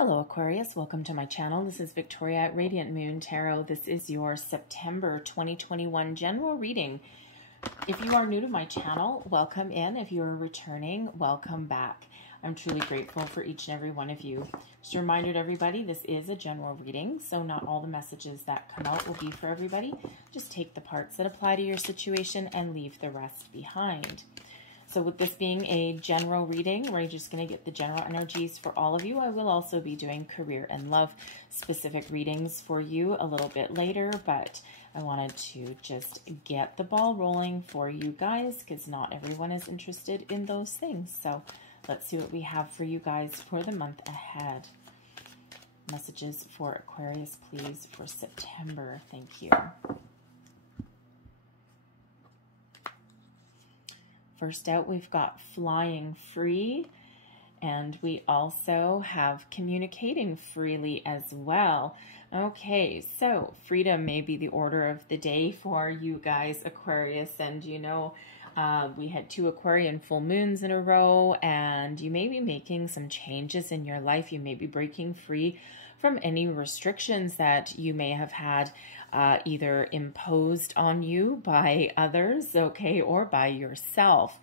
Hello Aquarius, welcome to my channel. This is Victoria at Radiant Moon Tarot. This is your September 2021 general reading. If you are new to my channel, welcome in. If you're returning, welcome back. I'm truly grateful for each and every one of you. Just a reminder to everybody, this is a general reading, so not all the messages that come out will be for everybody. Just take the parts that apply to your situation and leave the rest behind. So with this being a general reading, we're just going to get the general energies for all of you. I will also be doing career and love specific readings for you a little bit later, but I wanted to just get the ball rolling for you guys because not everyone is interested in those things. So let's see what we have for you guys for the month ahead. Messages for Aquarius, please, for September. Thank you. First out, we've got flying free, and we also have communicating freely as well. Okay, so freedom may be the order of the day for you guys, Aquarius, and you know, we had 2 Aquarian full moons in a row, and you may be making some changes in your life. You may be breaking free from any restrictions that you may have had either imposed on you by others, okay, or by yourself.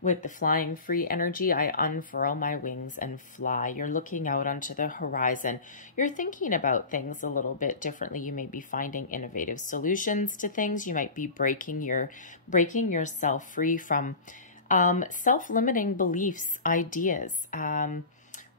With the flying free energy, I unfurl my wings and fly. You're looking out onto the horizon. You're thinking about things a little bit differently. You may be finding innovative solutions to things. You might be breaking yourself free from self-limiting beliefs, ideas,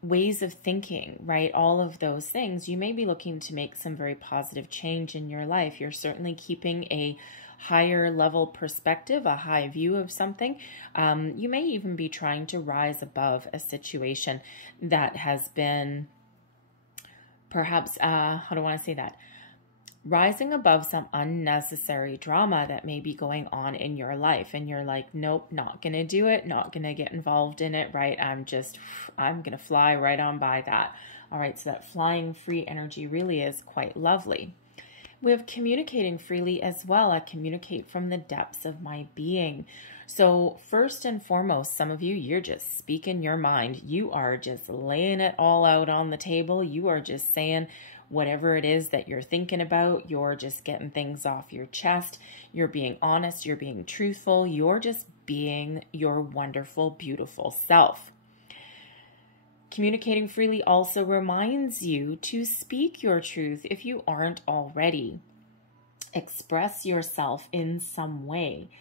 ways of thinking, right? All of those things. You may be looking to make some very positive change in your life. You're certainly keeping a higher level perspective, a high view of something. You may even be trying to rise above a situation that has been perhaps, how do I want to say that? Rising above some unnecessary drama that may be going on in your life. And you're like, nope, not going to do it. Not going to get involved in it, right? I'm going to fly right on by that. All right, so that flying free energy really is quite lovely. We have communicating freely as well. I communicate from the depths of my being. So first and foremost, some of you, you're just speaking your mind. You are just laying it all out on the table. You are just saying whatever it is that you're thinking about. You're just getting things off your chest. You're being honest. You're being truthful. You're just being your wonderful, beautiful self. Communicating freely also reminds you to speak your truth if you aren't already. Express yourself in some way.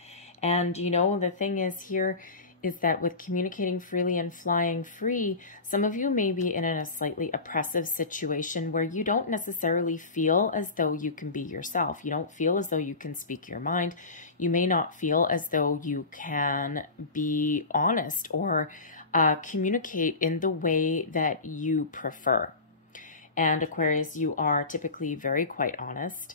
And you know, the thing is here is that with communicating freely and flying free, some of you may be in a slightly oppressive situation where you don't necessarily feel as though you can be yourself. You don't feel as though you can speak your mind. You may not feel as though you can be honest or communicate in the way that you prefer. And Aquarius, you are typically very quite honest,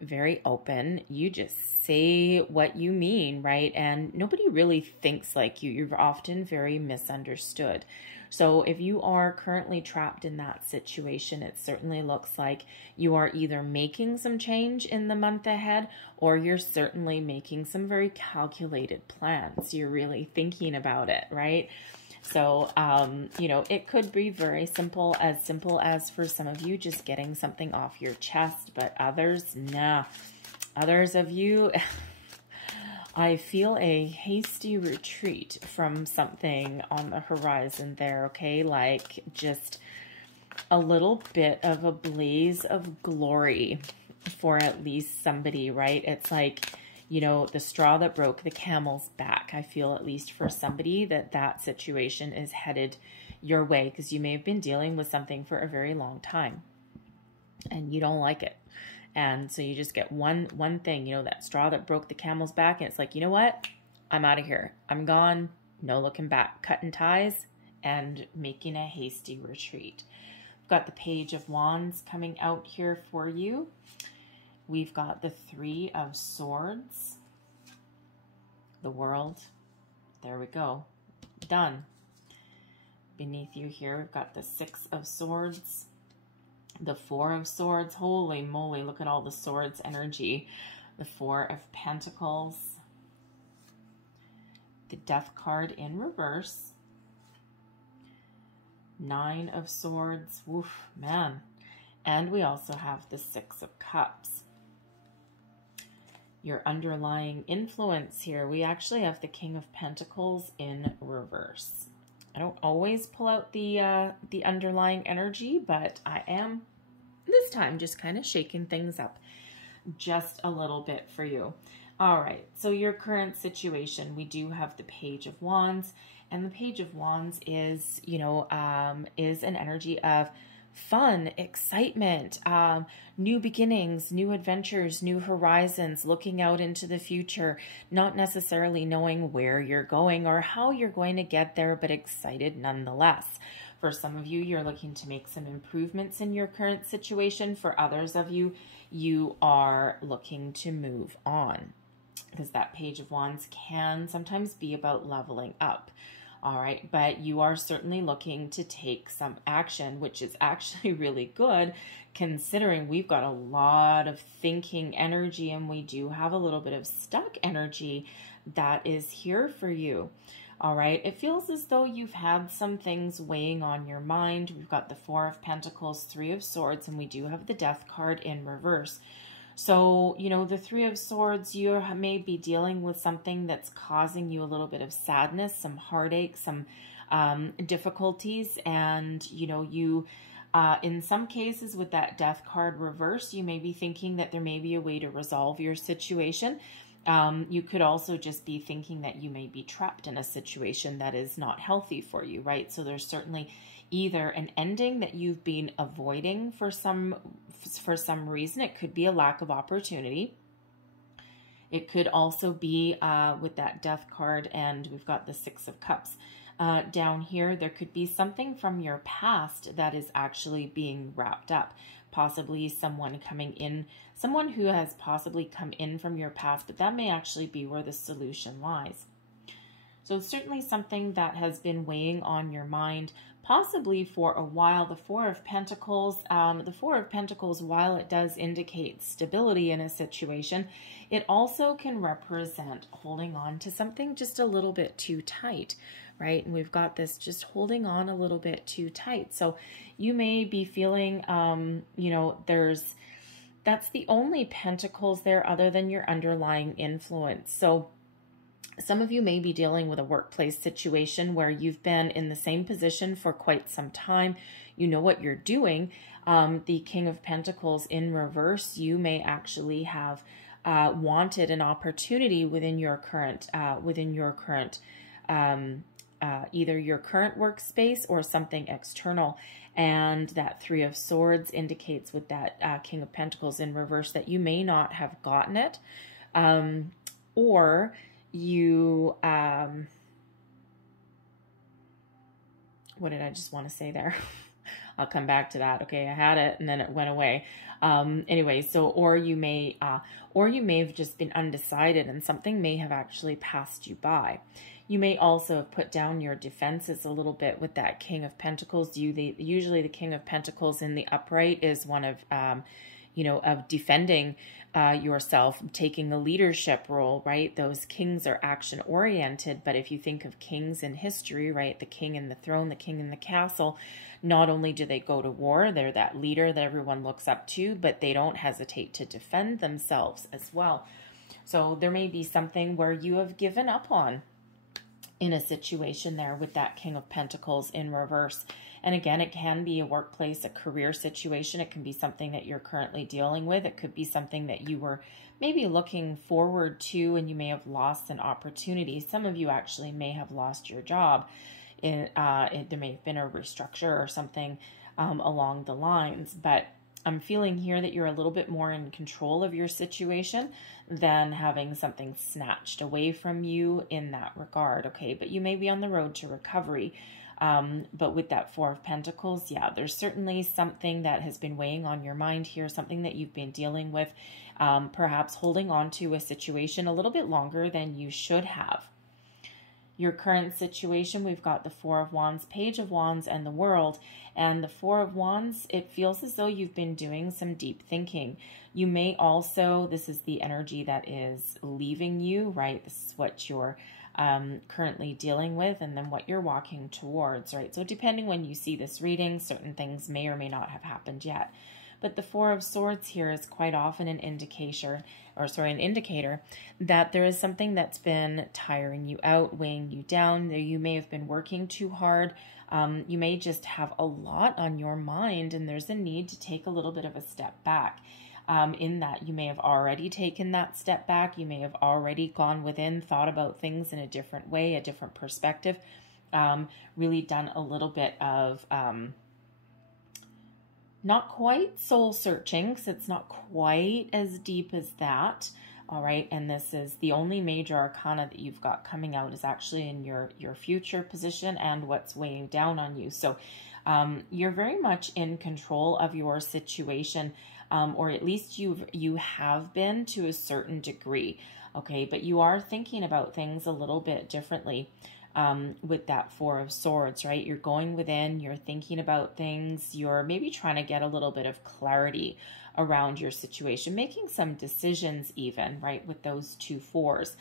very open. You just say what you mean, right? And nobody really thinks like you. You're often very misunderstood. So if you are currently trapped in that situation, it certainly looks like you are either making some change in the month ahead, or you're certainly making some very calculated plans. You're really thinking about it, right? So, you know, it could be very simple as for some of you just getting something off your chest, but others, nah. Others of you, I feel a hasty retreat from something on the horizon there, okay? Like just a little bit of a blaze of glory for at least somebody, right? It's like, you know, the straw that broke the camel's back. I feel at least for somebody that situation is headed your way because you may have been dealing with something for a very long time and you don't like it. And so you just get one thing, you know, that straw that broke the camel's back. And it's like, you know what? I'm out of here. I'm gone. No looking back. Cutting ties and making a hasty retreat. We've got the Page of Wands coming out here for you. We've got the 3 of Swords, the World. There we go. Done. Beneath you here, we've got the 6 of Swords, the 4 of Swords. Holy moly, look at all the swords energy. The 4 of Pentacles, the Death card in reverse, Nine of Swords. Woof, man. And we also have the Six of Cups. Your underlying influence here. We actually have the King of Pentacles in reverse. I don't always pull out the underlying energy, but I am this time just kind of shaking things up just a little bit for you. All right, so your current situation, we do have the Page of Wands, and the Page of Wands is, you know, is an energy of fun, excitement, new beginnings, new adventures, new horizons, looking out into the future, not necessarily knowing where you're going or how you're going to get there, but excited nonetheless. For some of you, you're looking to make some improvements in your current situation. For others of you, you are looking to move on, because that Page of Wands can sometimes be about leveling up. All right, but you are certainly looking to take some action, which is actually really good considering we've got a lot of thinking energy and we do have a little bit of stuck energy that is here for you. All right, it feels as though you've had some things weighing on your mind. We've got the Four of Pentacles, Three of Swords, and we do have the Death card in reverse. So, you know, the Three of Swords, you may be dealing with something that's causing you a little bit of sadness, some heartache, some difficulties. And, you know, you, in some cases with that Death card reverse, you may be thinking that there may be a way to resolve your situation. You could also just be thinking that you may be trapped in a situation that is not healthy for you, right? So there's certainly either an ending that you've been avoiding for some reason. It could be a lack of opportunity. It could also be with that Death card, and we've got the Six of Cups down here. There could be something from your past that is actually being wrapped up. Possibly someone coming in, someone who has possibly come in from your past, but that may actually be where the solution lies. So it's certainly something that has been weighing on your mind, possibly for a while. The Four of Pentacles, while it does indicate stability in a situation, it also can represent holding on to something just a little bit too tight, right? And we've got this just holding on a little bit too tight. So you may be feeling, you know, that's the only pentacles there other than your underlying influence. So some of you may be dealing with a workplace situation where you've been in the same position for quite some time. You know what you're doing. The King of Pentacles in reverse, you may actually have wanted an opportunity within your current, either your current workspace or something external. And that Three of Swords indicates with that King of Pentacles in reverse that you may not have gotten it, or you, what did I just want to say there? I'll come back to that. Okay, I had it and then it went away. Anyway, so, or you may have just been undecided and something may have actually passed you by. You may also have put down your defenses a little bit with that King of Pentacles. Usually the King of Pentacles in the upright is one of, you know, of defending yourself, taking a leadership role, right? Those kings are action oriented, but if you think of kings in history, right, the king in the throne, the king in the castle, not only do they go to war, they're that leader that everyone looks up to, but they don't hesitate to defend themselves as well. So there may be something where you have given up on in a situation there with that King of Pentacles in reverse. And again, it can be a workplace, a career situation. It can be something that you're currently dealing with. It could be something that you were maybe looking forward to and you may have lost an opportunity. Some of you actually may have lost your job. There may have been a restructure or something along the lines, but I'm feeling here that you're a little bit more in control of your situation than having something snatched away from you in that regard, okay? But you may be on the road to recovery. But with that Four of Pentacles, yeah, there's certainly something that has been weighing on your mind here, something that you've been dealing with, perhaps holding on to a situation a little bit longer than you should have. Your current situation, we've got the Four of Wands, Page of Wands, and the World. And the Four of Wands, it feels as though you've been doing some deep thinking. You may also, this is the energy that is leaving you, right? This is what you're currently dealing with, and then what you're walking towards, right? So depending when you see this reading, certain things may or may not have happened yet. But the Four of Swords here is quite often an indicator that there is something that's been tiring you out, weighing you down. You may have been working too hard. You may just have a lot on your mind, and there's a need to take a little bit of a step back. In that you may have already taken that step back. You may have already gone within, thought about things in a different way, a different perspective, really done a little bit of not quite soul searching, because it's not quite as deep as that. All right. And this is the only major arcana that you've got coming out is actually in your future position and what's weighing down on you. So you're very much in control of your situation, or at least you have been to a certain degree. Okay. But you are thinking about things a little bit differently. With that Four of Swords, right? You're going within, you're thinking about things, you're maybe trying to get a little bit of clarity around your situation, making some decisions even, right? With those two fours,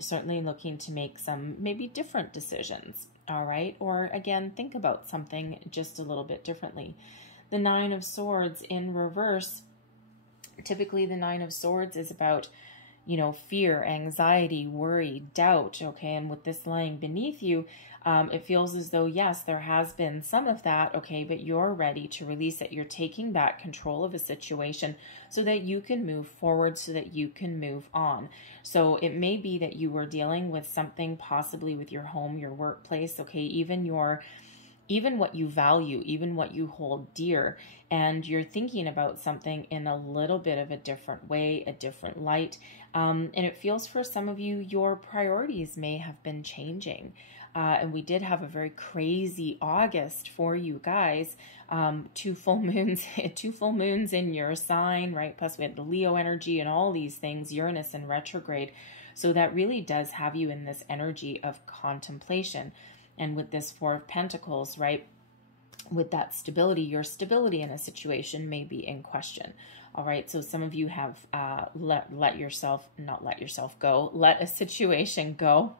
certainly looking to make some maybe different decisions, all right? Or again, think about something just a little bit differently. The Nine of Swords in reverse, typically the Nine of Swords is about, you know, fear, anxiety, worry, doubt, okay? And with this lying beneath you, it feels as though, yes, there has been some of that, okay, but you're ready to release it. You're taking back control of a situation so that you can move forward, so that you can move on. So it may be that you were dealing with something possibly with your home, your workplace, okay, even what you value, even what you hold dear, and you're thinking about something in a little bit of a different way, a different light. And it feels for some of you, your priorities may have been changing. And we did have a very crazy August for you guys. 2 full moons in your sign, right? Plus we had the Leo energy and all these things, Uranus in retrograde. So that really does have you in this energy of contemplation. And with this Four of Pentacles, right, with that stability, your stability in a situation may be in question. All right. So some of you have let a situation go.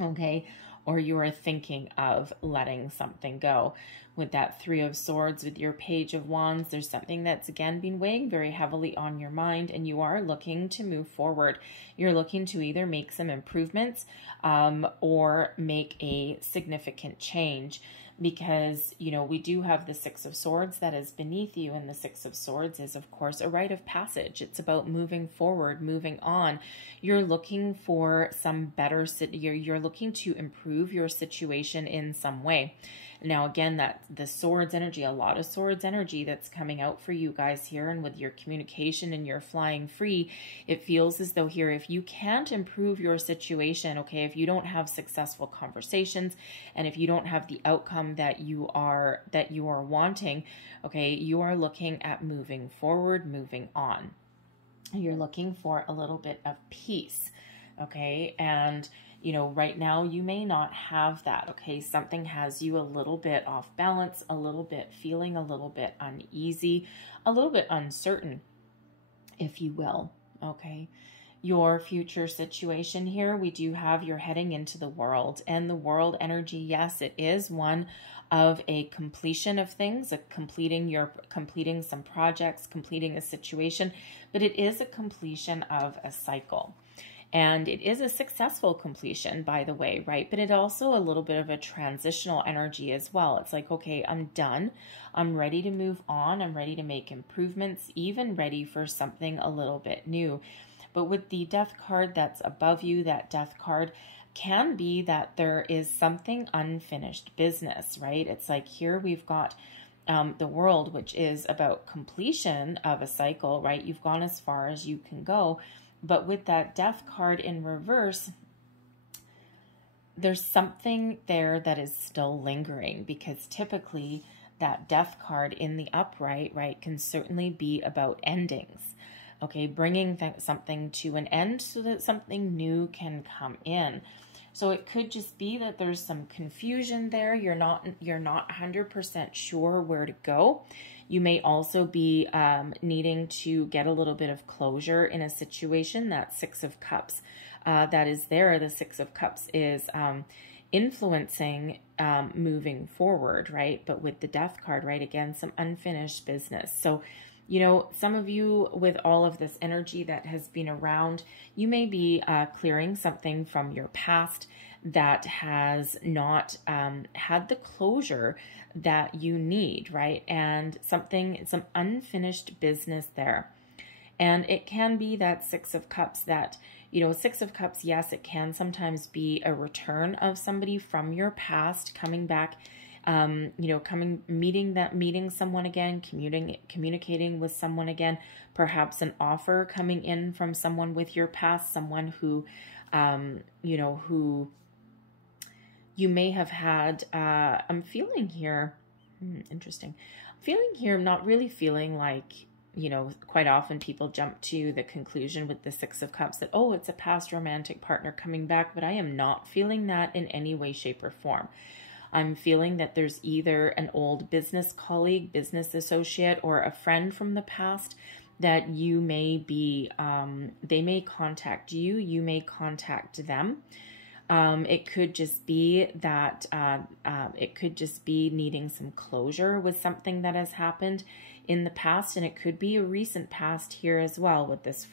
Okay. Or you are thinking of letting something go. With that Three of Swords, with your Page of Wands, there's something that's again been weighing very heavily on your mind, and you are looking to move forward. You're looking to either make some improvements or make a significant change, because, you know, we do have the Six of Swords that is beneath you, and the Six of Swords is, of course, a rite of passage. It's about moving forward, moving on. You're looking for some better, you're looking to improve your situation in some way. Now, again, that the Swords energy, a lot of Swords energy that's coming out for you guys here, and with your communication and your flying free, it feels as though here, if you can't improve your situation, okay, if you don't have successful conversations, and if you don't have the outcome that you are wanting, okay, you are looking at moving forward, moving on. You're looking for a little bit of peace, okay, and you know, right now you may not have that, okay? Something has you a little bit off balance, a little bit feeling a little bit uneasy, a little bit uncertain, if you will, okay? Your future situation here, we do have you're heading into the world, and the world energy, yes, it is one of a completion of things, completing some projects, completing a situation, but it is a completion of a cycle. And it is a successful completion, by the way, right? But it also a little bit of a transitional energy as well. It's like, okay, I'm done. I'm ready to move on. I'm ready to make improvements, even ready for something a little bit new. But with the Death card that's above you, that Death card can be that there is something unfinished business, right? It's like here we've got the World, which is about completion of a cycle, right? You've gone as far as you can go. But with that Death card in reverse, there's something there that is still lingering, because typically that Death card in the upright, right, can certainly be about endings. Okay, bringing something to an end so that something new can come in. So it could just be that there's some confusion there. You're not 100% sure where to go. You may also be needing to get a little bit of closure in a situation. That Six of Cups that is there. The Six of Cups is influencing moving forward, right? But with the Death card, right, again, some unfinished business. So, you know, some of you with all of this energy that has been around, you may be clearing something from your past that has not had the closure that you need, right? And some unfinished business there. And it can be that Six of Cups that, you know, Six of Cups, yes, it can sometimes be a return of somebody from your past coming back, you know, meeting someone again, communicating with someone again, perhaps an offer coming in from someone with your past, someone who, you know, who you may have had, I'm feeling here, interesting. I'm feeling here, I'm not really feeling like, you know, quite often people jump to the conclusion with the Six of Cups that, oh, it's a past romantic partner coming back, but I am not feeling that in any way, shape, or form. I'm feeling that there's either an old business colleague, business associate, or a friend from the past that you may be, they may contact you, you may contact them. It could just be that, it could just be needing some closure with something that has happened in the past, and it could be a recent past here as well with this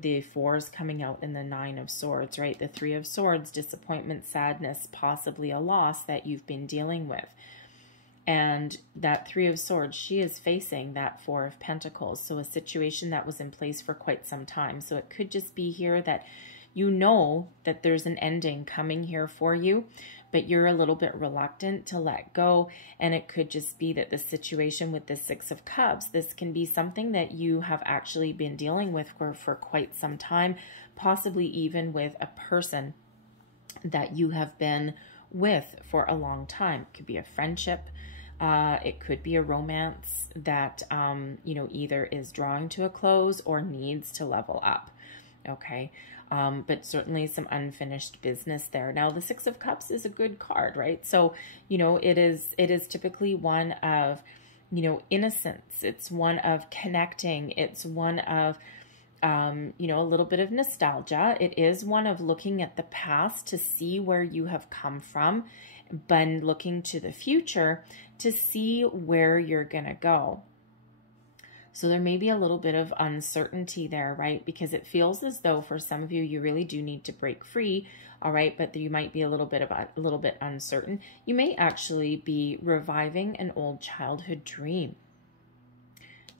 the fours coming out in the Nine of Swords, right? The Three of Swords, disappointment, sadness, possibly a loss that you've been dealing with. And that Three of Swords, she is facing that Four of Pentacles, so a situation that was in place for quite some time. So it could just be here that you know that there's an ending coming here for you, but you're a little bit reluctant to let go. And it could just be that the situation with the Six of Cups, this can be something that you have actually been dealing with for quite some time, possibly even with a person that you have been with for a long time. It could be a friendship. It could be a romance that, you know, either is drawing to a close or needs to level up. Okay. But certainly some unfinished business there. Now, the Six of Cups is a good card, right? So, you know, it is typically one of, you know, innocence. It's one of connecting. It's one of, you know, a little bit of nostalgia. It is one of looking at the past to see where you have come from, but looking to the future to see where you're going to go. So there may be a little bit of uncertainty there, right? Because it feels as though for some of you, you really do need to break free, all right? But you might be a little bit uncertain. You may actually be reviving an old childhood dream.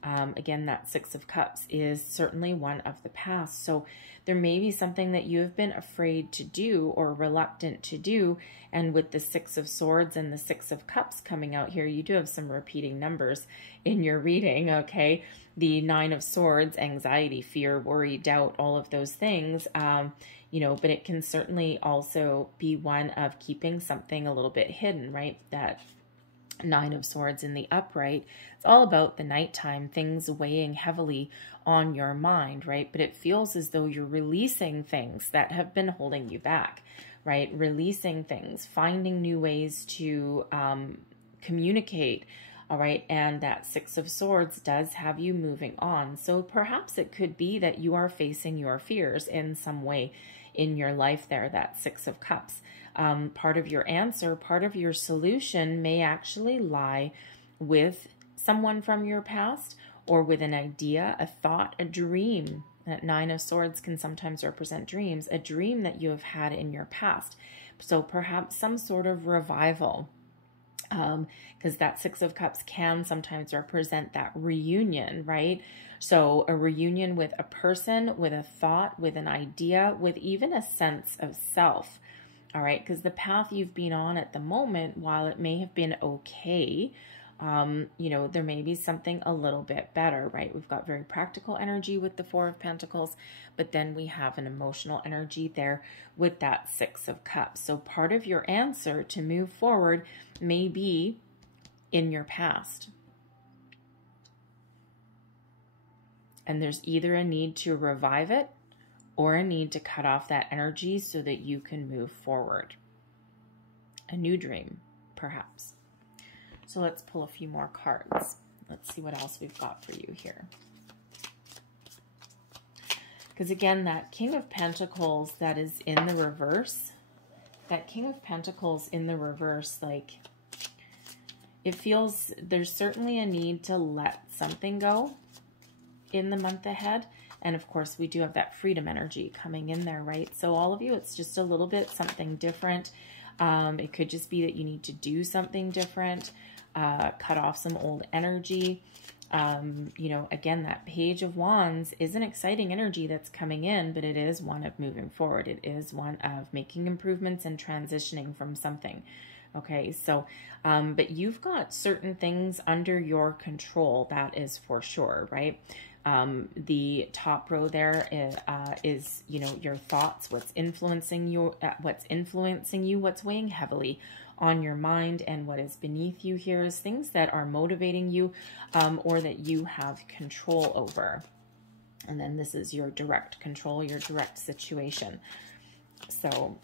Again, that Six of Cups is certainly one of the past. So there may be something that you have been afraid to do or reluctant to do. And with the Six of Swords and the Six of Cups coming out here, you do have some repeating numbers in your reading, okay? The Nine of Swords, anxiety, fear, worry, doubt, all of those things, you know, but it can certainly also be one of keeping something a little bit hidden, right? That Nine of Swords in the upright, it's all about the nighttime, things weighing heavily on your mind, right? But it feels as though you're releasing things that have been holding you back, right? Releasing things, finding new ways to communicate, all right? And that Six of Swords does have you moving on. So perhaps it could be that you are facing your fears in some way in your life there, that Six of Cups. Part of your answer, part of your solution may actually lie with someone from your past or with an idea, a thought, a dream. That Nine of Swords can sometimes represent dreams, a dream that you have had in your past. So perhaps some sort of revival, because that Six of Cups can sometimes represent that reunion, right? So a reunion with a person, with a thought, with an idea, with even a sense of self. All right, because the path you've been on at the moment, while it may have been okay, you know, there may be something a little bit better, right? We've got very practical energy with the Four of Pentacles, but then we have an emotional energy there with that Six of Cups. So part of your answer to move forward may be in your past. And there's either a need to revive it or a need to cut off that energy so that you can move forward. A new dream, perhaps. So let's pull a few more cards. Let's see what else we've got for you here. Because again, that King of Pentacles that is in the reverse, that King of Pentacles in the reverse, like, it feels there's certainly a need to let something go in the month ahead. And of course, we do have that freedom energy coming in there, right? So all of you, it's just a little bit something different. It could just be that you need to do something different, cut off some old energy. You know, again, that Page of Wands is an exciting energy that's coming in, but it is one of moving forward. It is one of making improvements and transitioning from something. Okay, so, but you've got certain things under your control, that is for sure, right? The top row there is, you know, your thoughts, what's influencing you, what's weighing heavily on your mind, and what is beneath you here is things that are motivating you, or that you have control over. And then this is your direct control, your direct situation. So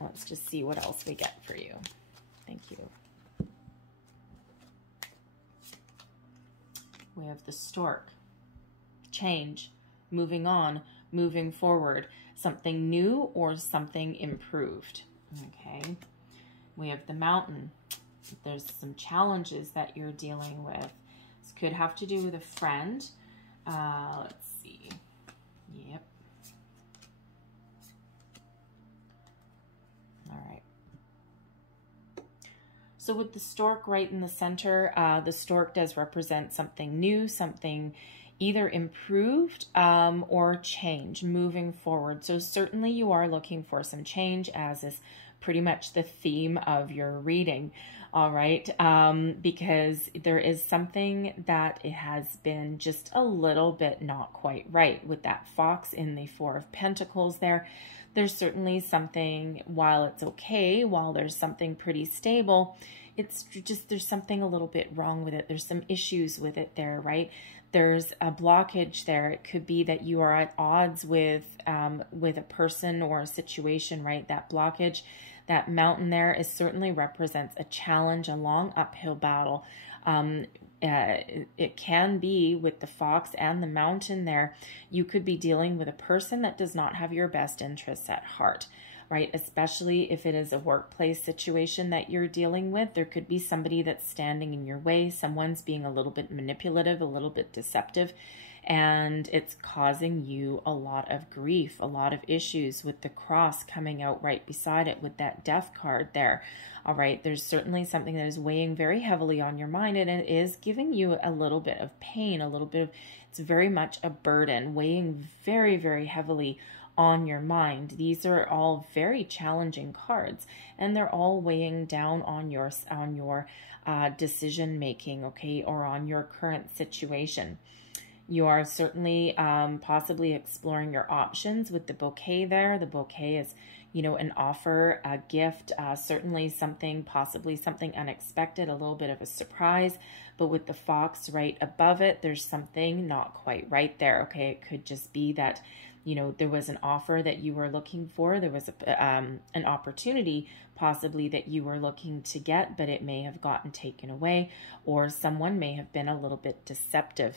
let's just see what else we get for you. Thank you. We have the Stork. Change, moving on, moving forward, something new or something improved. Okay. We have the Mountain. There's some challenges that you're dealing with. This could have to do with a friend. Let's see. Yep. All right. So with the Stork right in the center, the Stork does represent something new, something either improved or change, moving forward. So certainly you are looking for some change, as is pretty much the theme of your reading, all right? Because there is something that it has been just a little bit not quite right with that Fox in the Four of Pentacles there. There's certainly something, while it's okay, while there's something pretty stable, it's just, there's something a little bit wrong with it. There's some issues with it there, right? There's a blockage there. It could be that you are at odds with a person or a situation, right? That blockage, that mountain there is certainly represents a challenge, a long uphill battle. It can be with the Fox and the mountain there. You could be dealing with a person that does not have your best interests at heart, right? Especially if it is a workplace situation that you're dealing with. There could be somebody that's standing in your way. Someone's being a little bit manipulative, a little bit deceptive, and it's causing you a lot of grief, a lot of issues, with the Cross coming out right beside it with that Death card there. All right, there's certainly something that is weighing very heavily on your mind, and it is giving you a little bit of pain, a little bit of, it's very much a burden, weighing very, very heavily on your mind. These are all very challenging cards, and they're all weighing down on your decision making, okay, or on your current situation. You are certainly possibly exploring your options with the bouquet there. The bouquet is, you know, an offer, a gift, certainly something, possibly something unexpected, a little bit of a surprise. But with the Fox right above it, there's something not quite right there, okay? It could just be that, you know, there was an offer that you were looking for. There was an opportunity possibly that you were looking to get, but it may have gotten taken away, or someone may have been a little bit deceptive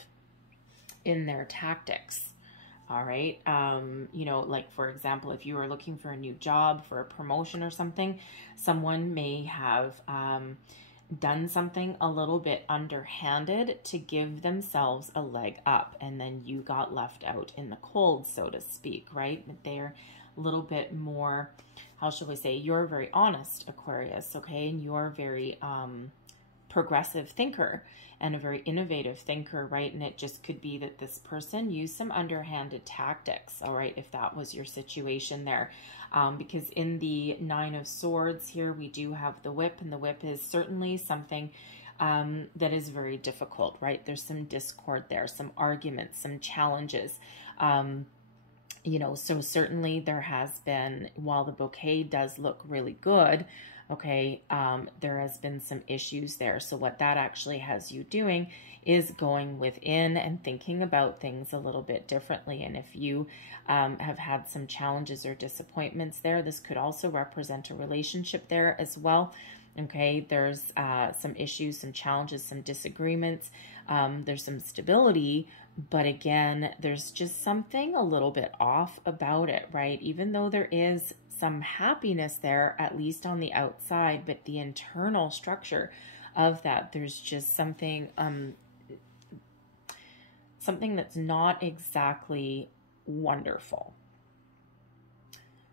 in their tactics. All right. You know, like for example, if you were looking for a new job, for a promotion or something, someone may have done something a little bit underhanded to give themselves a leg up, and then you got left out in the cold, so to speak, right? They're a little bit more, how shall we say, you're very honest, Aquarius, okay? And you're very progressive thinker and a very innovative thinker, right? And it just could be that this person used some underhanded tactics, all right, if that was your situation there. Because in the Nine of Swords here, we do have the whip, and the whip is certainly something that is very difficult, right? There's some discord there, some arguments, some challenges. You know, so certainly there has been, while the bouquet does look really good, okay, there has been some issues there. So what that actually has you doing is going within and thinking about things a little bit differently. And if you have had some challenges or disappointments there, this could also represent a relationship there as well. Okay, there's some issues, some challenges, some disagreements. There's some stability, but again, there's just something a little bit off about it, right? Even though there is some happiness there, at least on the outside, but the internal structure of that, there's just something, something that's not exactly wonderful.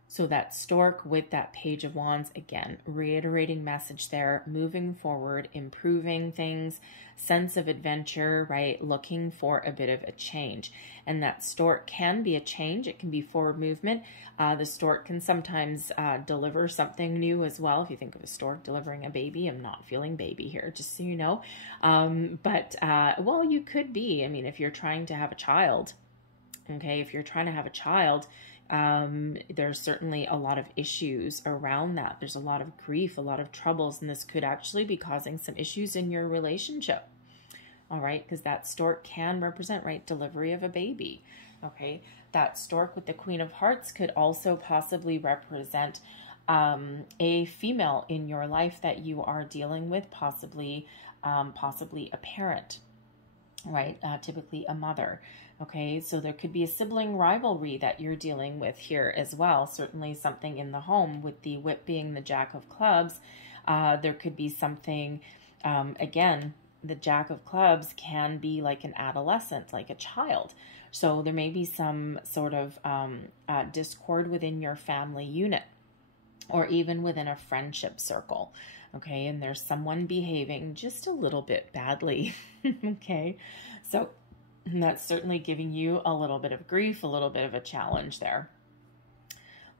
So that stork with that Page of Wands, again, reiterating message there, moving forward, improving things, sense of adventure, right? Looking for a bit of a change. And that stork can be a change. It can be forward movement. The stork can sometimes deliver something new as well. If you think of a stork delivering a baby, I'm not feeling baby here, just so you know. Well, you could be. I mean, if you're trying to have a child, okay, if you're trying to have a child, there's certainly a lot of issues around that. There's a lot of grief, a lot of troubles, and this could actually be causing some issues in your relationship. All right, because that stork can represent, right, delivery of a baby. Okay, that stork with the Queen of Hearts could also possibly represent a female in your life that you are dealing with, possibly a parent, right? Typically a mother. Okay, so there could be a sibling rivalry that you're dealing with here as well. Certainly something in the home, with the whip being the Jack of Clubs. There could be something, again, the Jack of Clubs can be like an adolescent, like a child. So there may be some sort of discord within your family unit, or even within a friendship circle. Okay, and there's someone behaving just a little bit badly. Okay, so that's certainly giving you a little bit of grief, a little bit of a challenge there.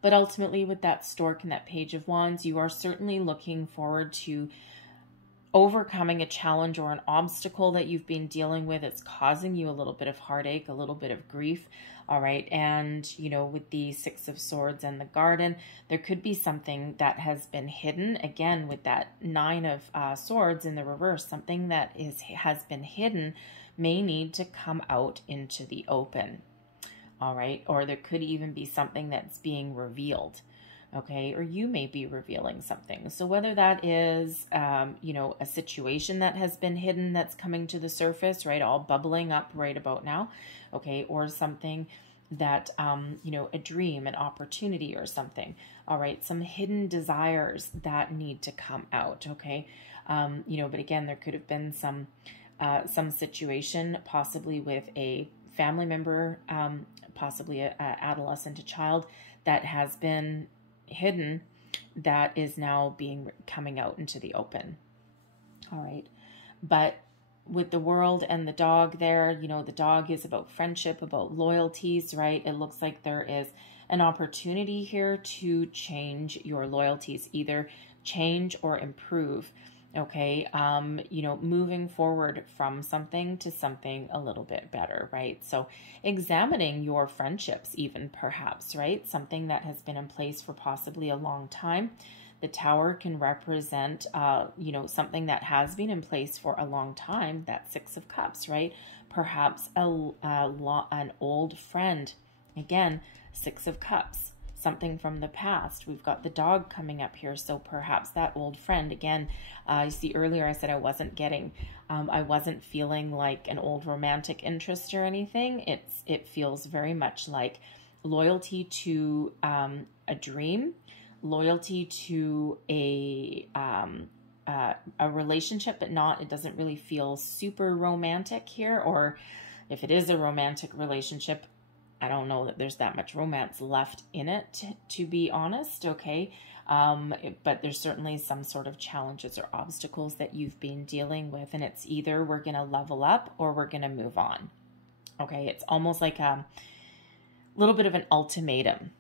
But ultimately, with that stork and that Page of Wands, you are certainly looking forward to overcoming a challenge or an obstacle that you've been dealing with. It's causing you a little bit of heartache, a little bit of grief. All right. And, you know, with the Six of Swords and the Garden, there could be something that has been hidden. Again, with that Nine of Swords in the reverse, something that has been hidden may need to come out into the open. All right. Or there could even be something that's being revealed. Okay. Or you may be revealing something. So whether that is, you know, a situation that has been hidden that's coming to the surface, right, all bubbling up right about now. Okay. Or something that, you know, a dream, an opportunity or something. All right. Some hidden desires that need to come out. Okay. You know, but again, there could have been some situation, possibly with a family member, possibly a adolescent, a child that has been hidden, that is now coming out into the open. All right. But with the World and the dog there, you know, the dog is about friendship, about loyalties, right? It looks like there is an opportunity here to change your loyalties, either change or improve. Okay, you know, moving forward from something to something a little bit better, right? So examining your friendships even, perhaps, right? Something that has been in place for possibly a long time. The Tower can represent, you know, something that has been in place for a long time, that Six of Cups, right? Perhaps an old friend. Again, Six of Cups. Something from the past. We've got the dog coming up here, so perhaps that old friend. Again, you see earlier I said I wasn't feeling like an old romantic interest or anything. It feels very much like loyalty to a dream, loyalty to a relationship, but it doesn't really feel super romantic here. Or if it is a romantic relationship, I don't know that there's that much romance left in it, to be honest, okay? But there's certainly some sort of challenges or obstacles that you've been dealing with, and it's either we're going to level up or we're going to move on, okay? It's almost like a little bit of an ultimatum,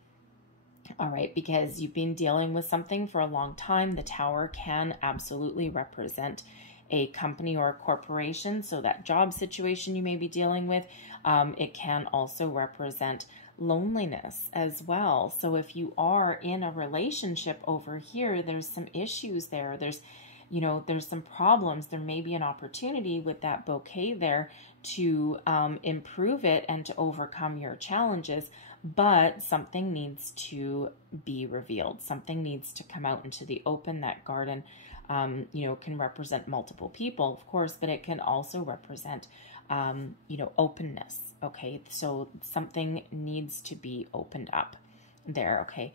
all right? Because you've been dealing with something for a long time. The Tower can absolutely represent a company or a corporation, so that job situation you may be dealing with. It can also represent loneliness as well. So if you are in a relationship over here, there's some issues there. There's, you know, there's some problems. There may be an opportunity with that bouquet there to improve it and to overcome your challenges, but something needs to be revealed. Something needs to come out into the open. That Garden you know, can represent multiple people, of course, but it can also represent, you know, openness. Okay. So something needs to be opened up there. Okay.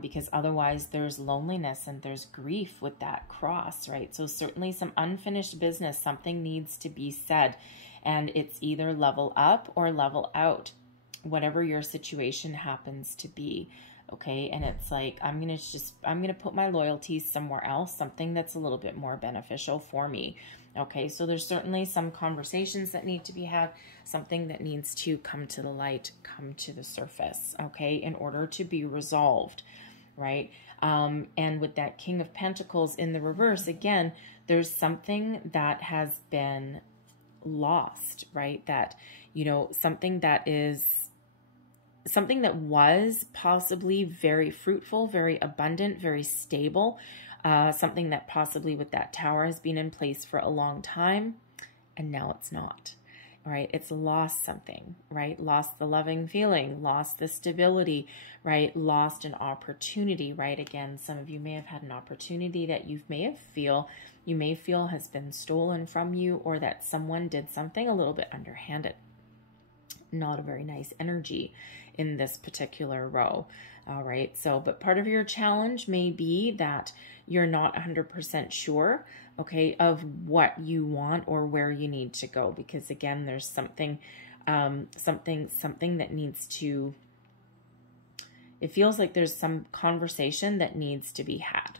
Because otherwise there's loneliness and there's grief with that cross, right? So certainly some unfinished business, something needs to be said, and it's either level up or level out, whatever your situation happens to be. Okay. And it's like, I'm going to put my loyalties somewhere else, something that's a little bit more beneficial for me. Okay. So there's certainly some conversations that need to be had, something that needs to come to the light, come to the surface. Okay. In order to be resolved. Right. And with that King of Pentacles in the reverse, again, there's something that has been lost, right? That, you know, something that was possibly very fruitful, very abundant, very stable, something that possibly with that Tower has been in place for a long time, and now it's not, right? It's lost something, right? Lost the loving feeling, lost the stability, right? Lost an opportunity, right? Again, some of you may have had an opportunity that you may feel has been stolen from you, or that someone did something a little bit underhanded. Not a very nice energy in this particular row. All right. So, but part of your challenge may be that you're not 100% sure, okay, of what you want or where you need to go. Because again, there's something that needs to, it feels like there's some conversation that needs to be had.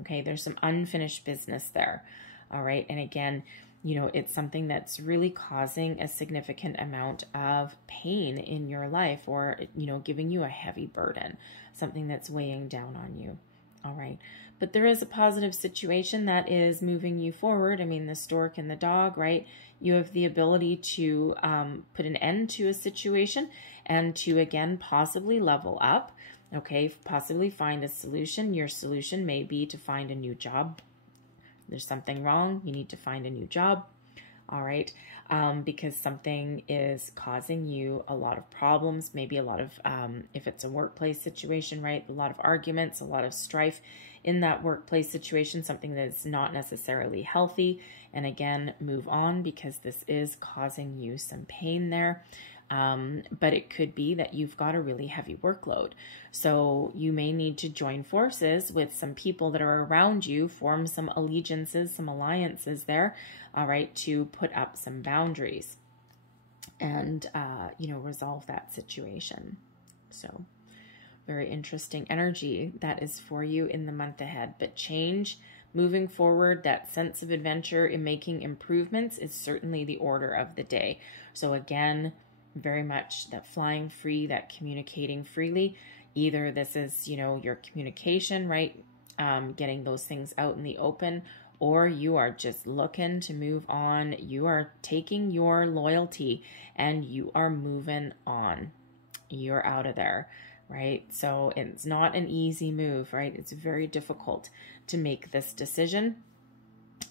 Okay. There's some unfinished business there. All right. And again, you know, it's something that's really causing a significant amount of pain in your life, or, you know, giving you a heavy burden, something that's weighing down on you. All right. But there is a positive situation that is moving you forward. I mean, the stork and the dog, right? You have the ability to put an end to a situation and to, again, possibly level up. Okay. Possibly find a solution. Your solution may be to find a new job. There's something wrong. You need to find a new job. All right. Because something is causing you a lot of problems, maybe a lot of, if it's a workplace situation, right? A lot of arguments, a lot of strife in that workplace situation, something that's not necessarily healthy. And again, move on, because this is causing you some pain there. But it could be that you've got a really heavy workload. So you may need to join forces with some people that are around you, form some allegiances, some alliances there, all right, to put up some boundaries and, you know, resolve that situation. So very interesting energy that is for you in the month ahead. But change, moving forward, that sense of adventure in making improvements is certainly the order of the day. So again, very much that flying free, that communicating freely. Either this is, you know, your communication, right? Getting those things out in the open, or you are just looking to move on. You are taking your loyalty and you are moving on. You're out of there, right? So it's not an easy move, right? It's very difficult to make this decision.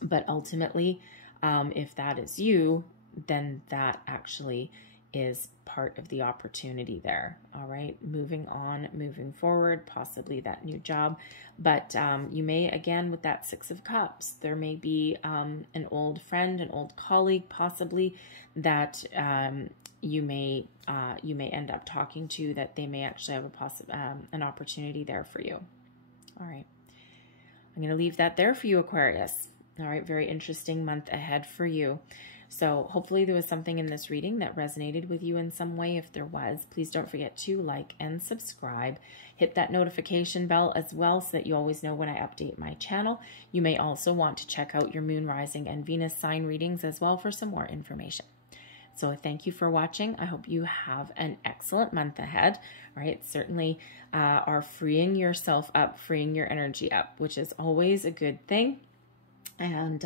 But ultimately, if that is you, then that actually is part of the opportunity there. All right. Moving on, moving forward, possibly that new job. But you may, again, with that Six of Cups, there may be an old friend, an old colleague, possibly that you may end up talking to, that they may actually have an opportunity there for you. All right. I'm going to leave that there for you, Aquarius. All right. Very interesting month ahead for you. So hopefully there was something in this reading that resonated with you in some way. If there was, please don't forget to like and subscribe. Hit that notification bell as well so that you always know when I update my channel. You may also want to check out your Moon, Rising, and Venus sign readings as well for some more information. So thank you for watching. I hope you have an excellent month ahead. All right, certainly are freeing yourself up, freeing your energy up, which is always a good thing. And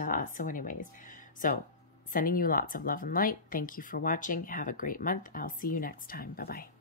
so sending you lots of love and light. Thank you for watching. Have a great month. I'll see you next time. Bye-bye.